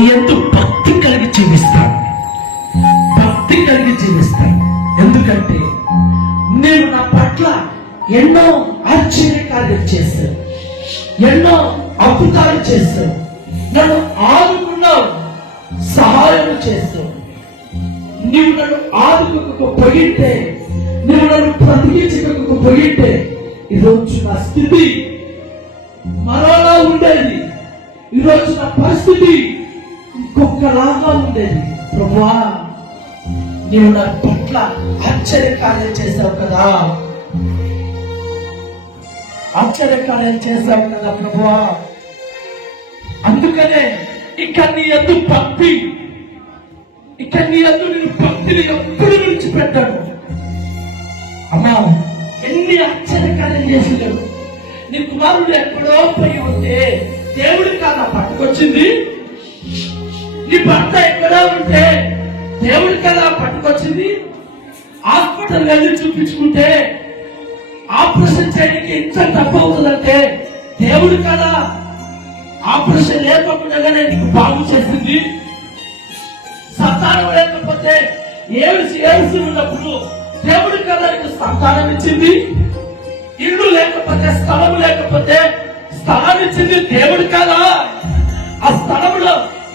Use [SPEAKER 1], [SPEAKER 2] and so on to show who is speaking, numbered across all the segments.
[SPEAKER 1] నీ ఎందు భక్తి కలిగి జీవిస్తాను భక్తి కలిగి జీవిస్తాను ఎందుకంటే నేను నా పట్ల ఎన్నో ఆశ్చర్యకార్యాలు చేశాను. ఎన్నో అద్భుతాలు చేస్తాను నన్ను ఆదుకున్నావు సహాయం చేస్తావు నీవు నన్ను ఆదుకోకపోయింటే నీవు నన్ను బ్రతికించకపోయింటే ఈరోజు నా స్థితి మరోలా ఉండేది. ఈరోజు నా పరిస్థితి ఇంకొకలాగా ఉండేది. ప్రభువా నీవు నా పట్ల ఆశ్చర్యకార్యం చేశావు కదా. ఆశ్చర్యకార్యం చేశావు కదా ప్రభువా. అందుకనే ఇక నీ ఎందు పంపి ఇక నీ ఎందు నేను భక్తిని ఎప్పుడు విడిచిపెట్టాను. అమ్మా ఎన్ని ఆశ్చర్యకార్యం చేసినాడు నీ కుమారుడు ఎక్కడో పోయి ఉంటే దేవుడి కాదా పట్టుకొచ్చింది. నీ భర్త ఎక్కడో ఉంటే దేవుడి కదా పట్టుకొచ్చింది? హాస్పిటల్ వెళ్ళి చూపించుకుంటే ఆపరేషన్ చేయడానికి ఎంత తప్పు అవుతుందంటే దేవుడు కదా ఆపరేషన్ లేకపోకుండానే నీకు బాగు చేసింది. సంతానం లేకపోతే ఏడుసి ఏడుసి ఉన్నప్పుడు దేవుడి కదా నీకు సంతానం ఇచ్చింది. ఇల్లు లేకపోతే స్థలం లేకపోతే స్థలం ఇచ్చింది దేవుడు కదా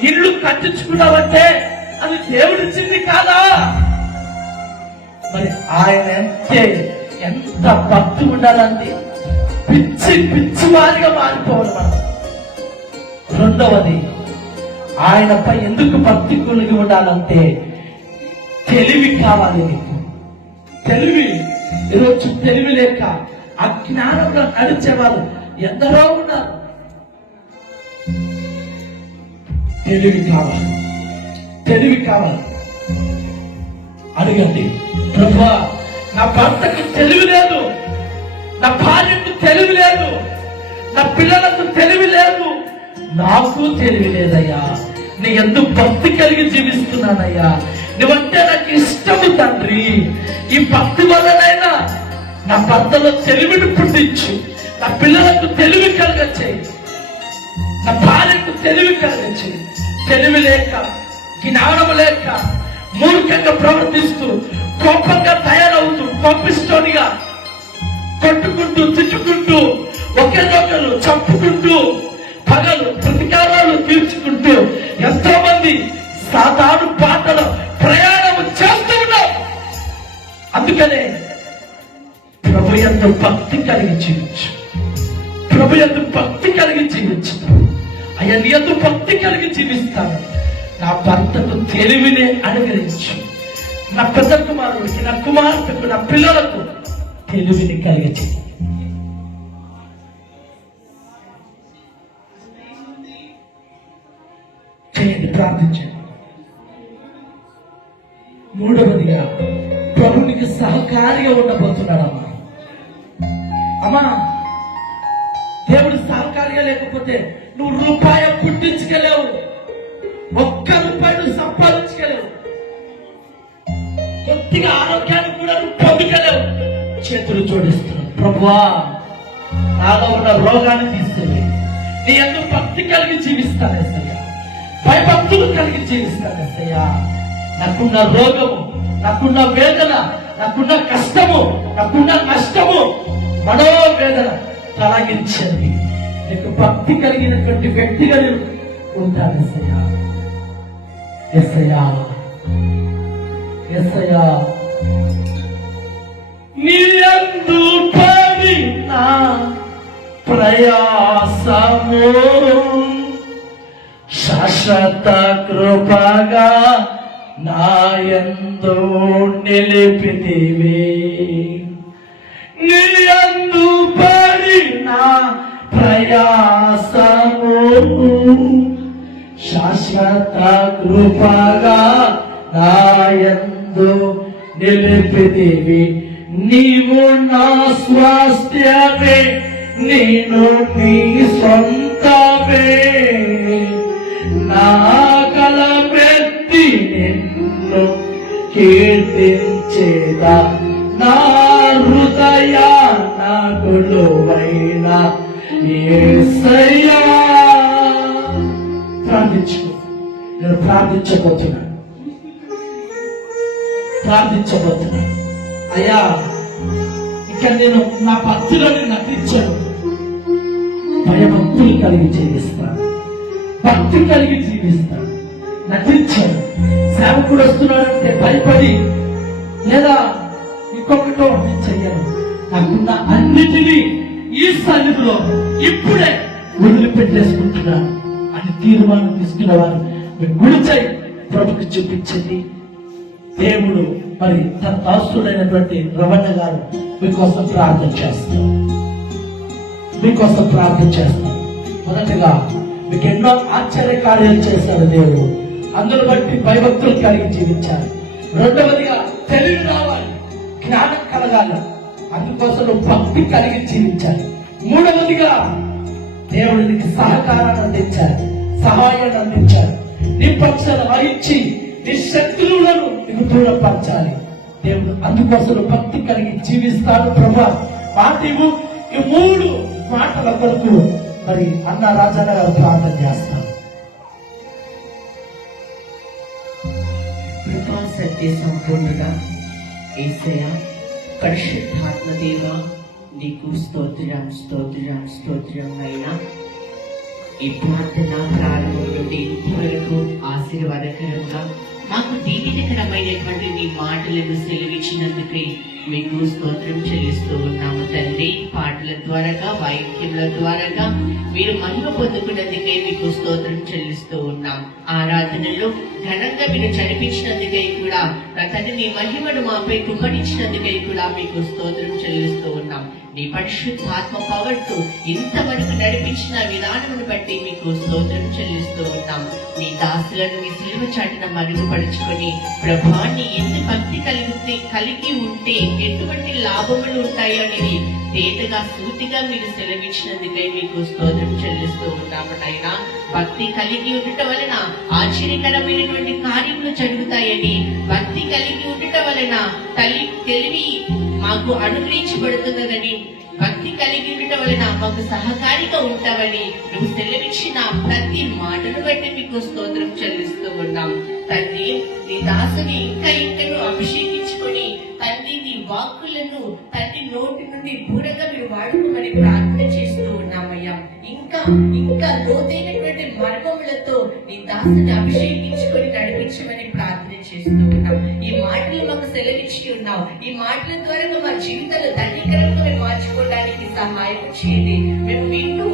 [SPEAKER 1] ఇల్లు కట్టించుకున్నావంటే అది దేవుడు కాదా? మరి ఆయన ఎంతే ఎంత భక్తి ఉండాలండి పిచ్చి పిచ్చి వారిగా మారిపోవాలి మనం. రెండవది ఆయనపై ఎందుకు భక్తి కలిగి ఉండాలంటే తెలివి కావాలి నీకు. తెలివి ఈరోజు తెలివి లేక అజ్ఞానంలో నడిచేవారు ఎందరో ఉన్నారు. తెలివి కావాలి. తెలివి కావాలి. అడగండి. ప్రభా నా భర్తకు తెలివి లేదు. నా భార్యకు తెలివి లేదు. నా పిల్లలకు తెలివి లేదు. నాకు తెలివి లేదయ్యా. నీ ఎందుకు భక్తి కలిగి జీవిస్తున్నానయ్యా. నువ్వంటే నాకు ఇష్టము తండ్రి. ఈ భక్తి వల్లనైనా నా భర్తలో తెలివిని పుట్టించు. నా పిల్లలకు తెలివి కలగచ్చేయి నా భార్యకు తెలివి కలగచ్చేయి తెలివి లేక జ్ఞానం లేక మూర్ఖంగా ప్రవర్తిస్తూ కోపంగా తయారవుతూ కోపిస్తోనిగా కొట్టుకుంటూ తిట్టుకుంటూ ఒకరినొకరు చంపుకుంటూ పగలు ప్రతికారాలు తీర్చుకుంటూ ఎంతో మంది సాధారణ పాటలు ప్రయాణం చేస్తూ ఉన్నాం అందుకనే ప్రభు ఎందు భక్తి కలిగి జీవించు ప్రభు ఎందు అయ్యా ఎందు భక్తి కలిగి జీవిస్తాను. నా భర్తకు తెలివినే అనుగ్రహించు. నా పెద్ద కుమారుడికి నా కుమార్తెకు నా పిల్లలకు తెలివిని కలిగించు చేయండి ప్రార్థించండి. మూడవదిగా ప్రభునికి సహకారిగా ఉండబోతున్నాడమ్మా. అమ్మా దేవుడు సహకారిగా లేకపోతే నువ్వు రూపాయి పుట్టించుకోలేవు. ఒక్క రూపాయి నువ్వు సంపాదించుకెళ్ళావు కొద్దిగా ఆరోగ్యాన్ని కూడా నువ్వు పొందుకోలేవు. చేతులు జోడిస్తున్నావు. ప్రభువా నాలో ఉన్న రోగాన్ని తీసుకెళ్ళి నీ ఎందుకు భక్తి కలిగి జీవిస్తాను ఎస్సయ్యా భయభక్తులు కలిగి జీవిస్తాను ఎస్సయ్యా నాకున్న రోగము నాకున్న వేదన నాకున్న కష్టము నాకున్న నష్టము మనో వేదన తొలగించండి నీకు భక్తి కలిగినటువంటి వ్యక్తిగా నేను ఉంటాను ఎస్ఐయా ఎస్ఐయా ఎస్ఐయా నీయందు పడిన ప్రయాసము శాశ్వత కృపగా నాయందు నిలిపితివే. శాశ్వత కృపగా నాయందు నిలిపితివి. నీవు నా స్వాస్థ్యమే నేను నీ సొంతమే. నా కలపెత్తి నిన్ను కీర్తించేదా. నా హృదయ నా కొలువైన ఏ సయ్య ప్రార్థించబోతున్నాను ప్రార్థించబోతున్నాను అయ్యా ఇక్కడ నేను నా భక్తులను నటించను. భయభక్తులు కలిగి జీవిస్తాను భక్తి కలిగి జీవిస్తాను నటించను. సేవకుడు వస్తున్నాడంటే భయపడి లేదా ఇంకొకటో నేను చెయ్యను. నాకున్న అన్నిటినీ ఈ సన్నిధిలో ఇప్పుడే వదిలిపెట్టేసుకుంటున్నాను అని తీర్మానం తీసుకున్న వారు మీ గుడిచై ప్రభుకి చూపించండి దేవుడు మరి తన దాసుడైనటువంటి రమణ గారు మీకోసం ప్రార్థన చేస్తారు మీకోసం ప్రార్థన చేస్తాను మొదటగా మీకు ఎన్నో ఆశ్చర్య కార్యాలు చేశాడు దేవుడు. అందును బట్టి భయభక్తులు కలిగి జీవించాలి రెండవదిగా తెలివి రావాలి జ్ఞానం కలగాలి. అందుకోసం భక్తి కలిగి జీవించాలి. మూడవదిగా దేవుడికి సహకారాన్ని అందించారు సహాయాన్ని అందించారు నీ పక్షాన వహించి నీ శత్రువులను నీకు దూరపరచాలి. దేవుడు అందుకోసం భక్తి కలిగి జీవిస్తాడు ప్రభా. మాటివు ఈ మూడు మాటల కొరకు మరి అన్న రాజన్న గారు ప్రార్థన చేస్తారు
[SPEAKER 2] కృపా సత్య సంపూర్ణుడా ఏసయ పరిశుద్ధాత్మ దేవ నీకు స్తోత్రం స్తోత్రం స్తోత్రం అయినా. ఈ ప్రార్థన ప్రారంభం నుండి ఇంతవరకు ఆశీర్వాదకరంగా మాకు దీవెనకరమైనటువంటి మీ మాటలను సెలవిచ్చినందుకే మీకు స్తోత్రం చెల్లిస్తూ ఉన్నాము తండ్రి. పాటల ద్వారాగా వాయిద్యముల ద్వారాగా మీరు మహిమ పొందుకున్నందుకే మీకు స్తోత్రం చెల్లిస్తూ ఉన్నాం. ఆరాధనలో ఘనంగా మీరు చనిపించినందుకై కూడా నా తండ్రి నీ మహిమను మాపై కుమ్మరించినందుకై కూడా మీకు స్తోత్రం చెల్లిస్తూ ఉన్నాం. నీ పరిశుద్ధాత్మ పవర్తో ఇంతవరకు నడిపించిన విధానమును బట్టి మీకు స్తోత్రం చెల్లిస్తూ ఉన్నాం. మీ దాసులను మీ సిలువ చాటున మరుగుపరుచుకొని ప్రభాన్ని ఎన్ని భక్తి కలిగితే కలిగి ఉంటే ఎటువంటి లాభములు ఉంటాయో అనేది తేటగా సూటిగా మీరు సెలవిచ్చినందుకై మీకు స్తోత్రం చెల్లిస్తూ ఉన్నామటైనా భక్తి కలిగి ఉండటం వలన ఆశ్చర్యకరమైనటువంటి కార్యములు జరుగుతాయని భక్తి కలిగి ఉండటం వలన తల్లి తెలివి మాకు అనుగ్రహించబడుతున్నదని భక్తి కలిగి ఉండటం వలన మాకు సహకారిగా ఉంటావని నువ్వు సెలవిచ్చిన ప్రతి మాటను బట్టి మీకు స్తోత్రం చెల్లిస్తూ ఉన్నాం తండ్రి నీ దాసుని ఇంకా ఇంకను అభిషేకించుకొని తండ్రి నీ వాక్కులను తండ్రి నోటి నుండి దూరంగా మీరు వాడుకోమని ప్రార్థన చేస్తూ ఉన్నామయ్యా. ఇంకా ఇంకా లోతైనటువంటి మర్మములతో నీ దాసుని అభిషేకించుకొని నడిపించమని ప్రార్థన చేస్తూ ఉన్నాం. ఈ మాటలు మాకు సెలవిచ్చి ఉన్నాం ఈ మాటల ద్వారా మా జీవితాలు ధన్యకరంగా మేము మార్చుకోవడానికి సహాయం చేయండి. మేము వింటూ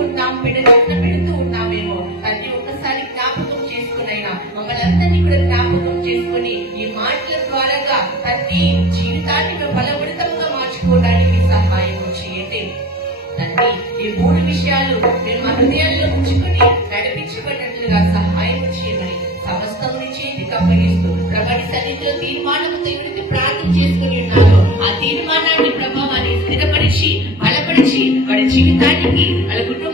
[SPEAKER 2] మీరు మా హృదయాల్లో ఉంచుకుని నడిపించబడినట్లుగా సహాయం చేయమని సమస్తం నుంచి ఇది అప్పగిస్తూ ప్రభాని సన్నిధిలో తీర్మానంతో ఎవరైతే ప్రార్థన చేసుకుని ఉన్నారో ఆ తీర్మానాన్ని ప్రభావాన్ని స్థిరపరిచి బలపరిచి వాడి జీవితానికి వాళ్ళ కుటుంబ